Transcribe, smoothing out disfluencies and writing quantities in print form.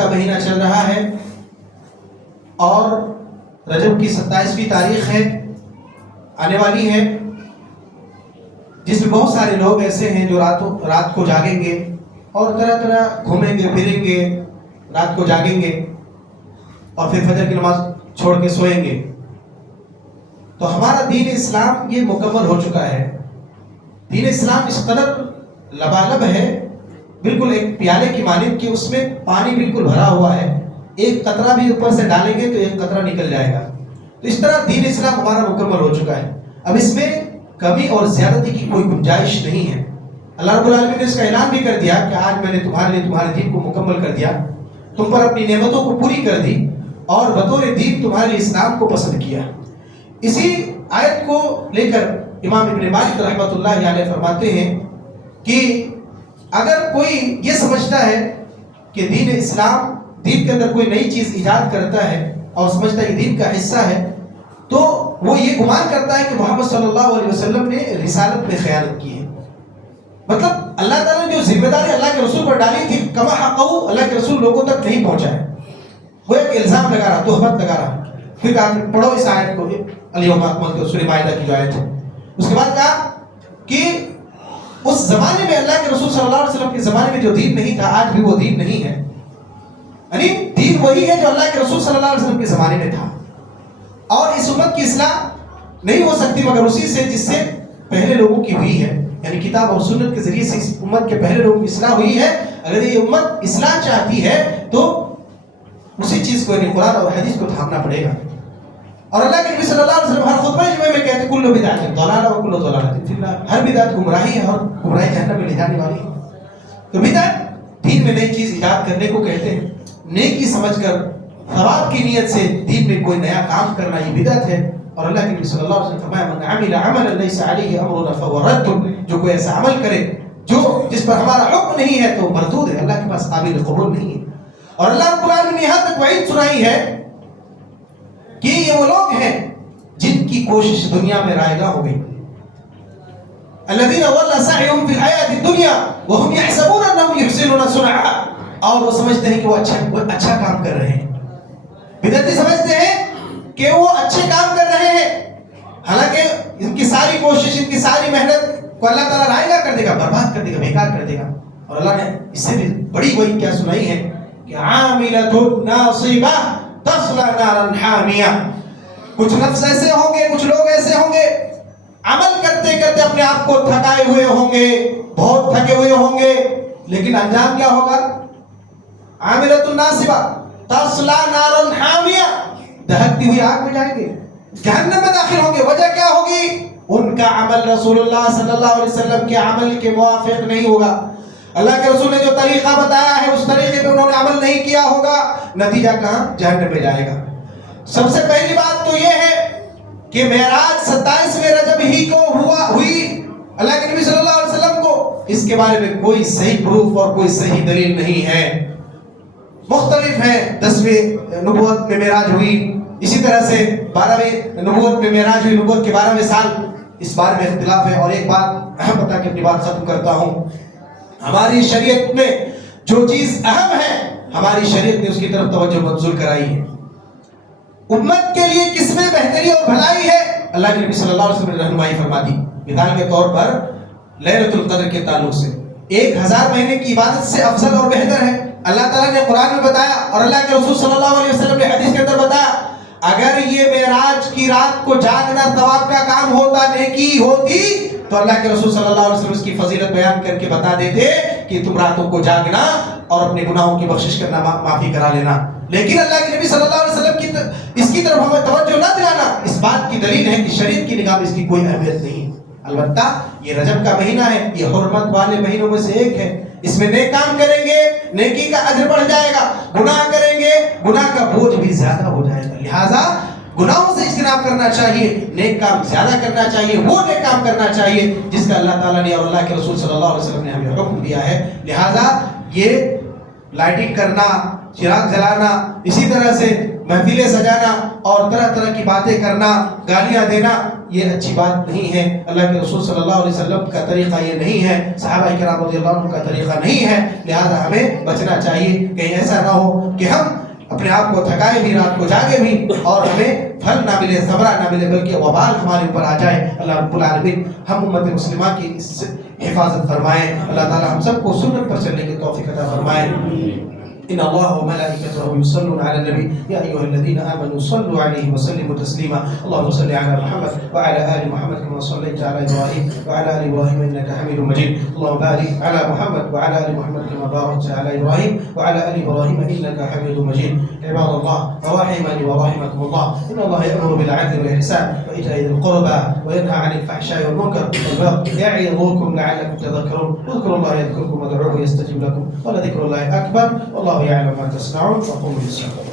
کا مہینہ چل رہا ہے اور رجب کی 27ویں تاریخ ہے آنے والی ہے، جس میں بہت سارے لوگ ایسے ہیں جو رات کو جاگیں گے اور طرح طرح گھومیں گے پھریں گے، رات کو جاگیں گے اور پھر فجر کی نماز چھوڑ کے سوئیں گے۔ تو ہمارا دین اسلام یہ مکمل ہو چکا ہے۔ دین اسلام اس قدر لبالب ہے، بالکل ایک پیالے کی مانند کہ اس میں پانی بالکل بھرا ہوا ہے، ایک قطرہ بھی اوپر سے ڈالیں گے تو ایک قطرہ نکل جائے گا۔ تو اس طرح دین اسلام ہمارا مکمل ہو چکا ہے، اب اس میں کمی اور زیادتی کی کوئی گنجائش نہیں ہے۔ اللہ رب العالمین نے اس کا اعلان بھی کر دیا کہ آج میں نے تمہارے لیے تمہارے دین کو مکمل کر دیا، تم پر اپنی نعمتوں کو پوری کر دی اور بطور دین تمہارے لیے اسلام کو پسند کیا۔ اسی آیت کو لے کر امام ابن مالک رحمۃ اللہ علیہ فرماتے ہیں کہ اگر کوئی یہ سمجھتا ہے کہ دین اسلام، دین کے اندر کوئی نئی چیز ایجاد کرتا ہے اور سمجھتا ہے کہ دین کا حصہ ہے، تو وہ یہ گمان کرتا ہے کہ محمد صلی اللہ علیہ وسلم نے رسالت میں خیانت کی ہے۔ مطلب اللہ تعالیٰ نے جو ذمہ داری اللہ کے رسول پر ڈالی تھی، کما حقہ، اللہ کے رسول لوگوں تک نہیں پہنچا ہے۔ وہ ایک الزام لگا رہا، تہمت لگا رہا۔ پھر کہا کہ پڑھو اس آیت کو، الیوم اکملت، سورہ مائدہ کی جو آیت ہے۔ اس کے بعد کہا کہ اس زمانے میں اللہ کے رسول صلی اللہ علیہ وسلم کے زمانے میں جو دین نہیں تھا، آج بھی وہ دین نہیں ہے۔ یعنی دین وہی ہے جو اللہ کے رسول صلی اللہ علیہ وسلم کے زمانے میں تھا، اور اس امت کی اصلاح نہیں ہو سکتی مگر اسی سے جس سے پہلے لوگوں کی ہوئی ہے، یعنی کتاب اور سنت کے ذریعے سے اس امت کے پہلے لوگوں کی اصلاح ہوئی ہے۔ اگر یہ امت اصلاح چاہتی ہے تو اسی چیز کو، یعنی قرآن اور حدیث کو تھامنا پڑے گا۔ اور اللہ کے نبی صلی اللہ علیہ وسلم ہر خطبہ جمعہ میں کہتے کل بدعت ضلالہ و کل ضلالۃ فی النار، ہر بدعت گمراہی ہے اور گمراہی جہنم میں لے جانے والی ہے۔ تو بدعت دین میں نئی چیز ایجاد کرنے کو کہتے ہیں، نیکی سمجھ کر ثواب کی نیت سے دین میں کوئی نیا کام کرنا یہ بدعت ہے۔ اور اللہ کے نبی صلی اللہ علیہ وسلم فرمایا من عمل عملا لیس علیہ امرنا فهو رد، جو کوئی ایسا عمل کرے جو جس پر ہمارا حکم نہیں ہے تو مردود ہے، اللہ کے پاس قابل قبول نہیں ہے۔ اور اللہ رب العالمین نے یہاں تک وعید سنائی ہے کہ یہ وہ لوگ ہیں جن کی کوشش دنیا میں رائگاں ہو گئی، الذین ضل سعیہم فی الحیاۃ الدنیا وهم یحسبون انہم یحسنون صنعا، اور وہ سمجھتے ہیں کہ وہ اچھا کام کر رہے ہیں۔ بدعتی سمجھتے ہیں کہ وہ اچھے کام کر رہے ہیں، حالانکہ ان کی ساری کوشش، ان کی ساری محنت کو اللہ تعالیٰ رائگاں کر دے گا، برباد کر دے گا، بیکار کر دے گا۔ اور اللہ نے اس سے بھی بڑی وعید کیا سنائی ہے کہ عاملۃ ناصبہ تصلی نارا حامیہ، کچھ نفس ایسے ہوں گے، کچھ لوگ ایسے ہوں گے، عمل کرتے کرتے اپنے آپ کو تھکائے ہوئے ہوں گے، بہت تھکے ہوئے ہوں گے، لیکن انجام کیا ہوگا؟ عاملۃ ناصبہ تصلی نارا حامیہ، دہکتی ہوئی آگ میں جائیں گے، جہنم میں داخل ہوں گے۔ وجہ کیا ہوگی؟ ان کا عمل رسول اللہ صلی اللہ علیہ وسلم کے عمل کے موافق نہیں ہوگا۔ اللہ کے رسول نے جو طریقہ بتایا ہے اس طریقے پہ انہوں نے عمل نہیں کیا ہوگا، نتیجہ کہاں؟ جہنم میں جائے گا۔ سب سے پہلی بات تو یہ ہے کہ معراج 27ویں رجب ہی کو ہوئی اللہ کے نبی صلی اللہ علیہ وسلم کو، اس کے بارے میں کوئی صحیح پروف اور کوئی صحیح دلیل نہیں ہے۔ مختلف ہے، 10ویں نبوت میں معراج ہوئی، اسی طرح سے 12ویں نبوت میں معراج ہوئی، نبوت کے 12ویں سال، اس بارے میں اختلاف ہے۔ اور ایک بات اہم بتا کے اپنی بات ختم کرتا ہوں، ہماری شریعت میں جو چیز اہم ہے، ہماری شریعت نے اس کی طرف توجہ مبذول کرائی ہے۔ امت کے لیے کس میں بہتری اور بھلائی ہے، اللہ کے نبی صلی اللہ علیہ وسلم نے رہنمائی فرما دی۔ مثال کے طور پر لیلۃ القدر کے تعلق سے 1000 مہینے کی عبادت سے افضل اور بہتر ہے۔ اللہ تعالیٰ نے قرآن میں بتایا اور اللہ کے رسول صلی اللہ علیہ وسلم نے حدیث کے اندر بتایا، اگر یہ معراج کی رات کو جاگنا ثواب کا کام ہوتا، نیکی ہوتی، تو اللہ کے رسول صلی اللہ علیہ وسلم اس کی فضیلت بیان کر کے بتا دیتے کہ تم راتوں کو جاگنا اور اپنے گناہوں کی بخشش کرنا، معافی کرا لینا۔ لیکن اللہ کے نبی صلی اللہ علیہ وسلم کی اس کی طرف ہمیں توجہ نہ دلانا اس بات کی دلیل ہے کہ شریعت کی نگاہ میں اس کی کوئی اہمیت نہیں۔ البتہ یہ رجب کا مہینہ ہے، یہ حرمت والے مہینوں میں سے ایک ہے، اس میں نیک کام کریں گے، نیکی کا اجر بڑھ جائے گا، گناہ کریں گے، گناہ کا بوجھ بھی زیادہ ہو جائے گا۔ لہٰذا گناہوں سے اجتناب کرنا چاہیے، نیک کام زیادہ کرنا چاہیے، وہ نیک کام کرنا چاہیے جس کا اللہ تعالیٰ نے اور اللہ کے رسول صلی اللہ علیہ وسلم نے ہمیں حکم دیا ہے۔ لہٰذا یہ لائٹنگ کرنا، چراغ جلانا، اسی طرح سے محفلیں سجانا اور طرح طرح کی باتیں کرنا، گالیاں دینا، یہ اچھی بات نہیں ہے. اللہ کے رسول صلی اللہ علیہ وسلم کا طریقہ یہ نہیں ہے، صحابہ کرام رضی اللہ عنہ کا طریقہ نہیں ہے. لہذا ہمیں بچنا چاہیے کہیں ایسا نہ ہو کہ ہم اپنے آپ کو تھکائے بھی، رات کو جاگے بھی اور ہمیں پھل نہ ملے، ثمرہ نہ ملے، بلکہ وبال ہمارے اوپر آ جائے. اللہ رب العالمین ہم امت مسلمہ کی اس سے حفاظت فرمائے. اللہ تعالی ہم سب کو سنت پر چلنے کی توفیق عطا فرمائے. ان الله وملائكته يصلون على النبي يا ايها الذين امنوا صلوا عليه وسلموا تسليما. اللهم صل على محمد وعلى ال محمد كما صليت على ابراهيم وعلى ال ابراهيم انك حميد مجيد. اللهم بارك على محمد وعلى ال محمد كما باركت على ابراهيم وعلى ال ابراهيم انك حميد مجيد. عباد الله رحمني ورحمكم الله، ان الله يأمر بالعدل والاحسان وايتاء ذي القربى وينهى عن الفحشاء والمنكر والبغي يعظكم لعلكم تذكرون. اذكروا الله يذكركم وادعوه يستجب لكم ولذكر الله اكبر والله يعلم ما تصنعون. وقوموا بالصلاة.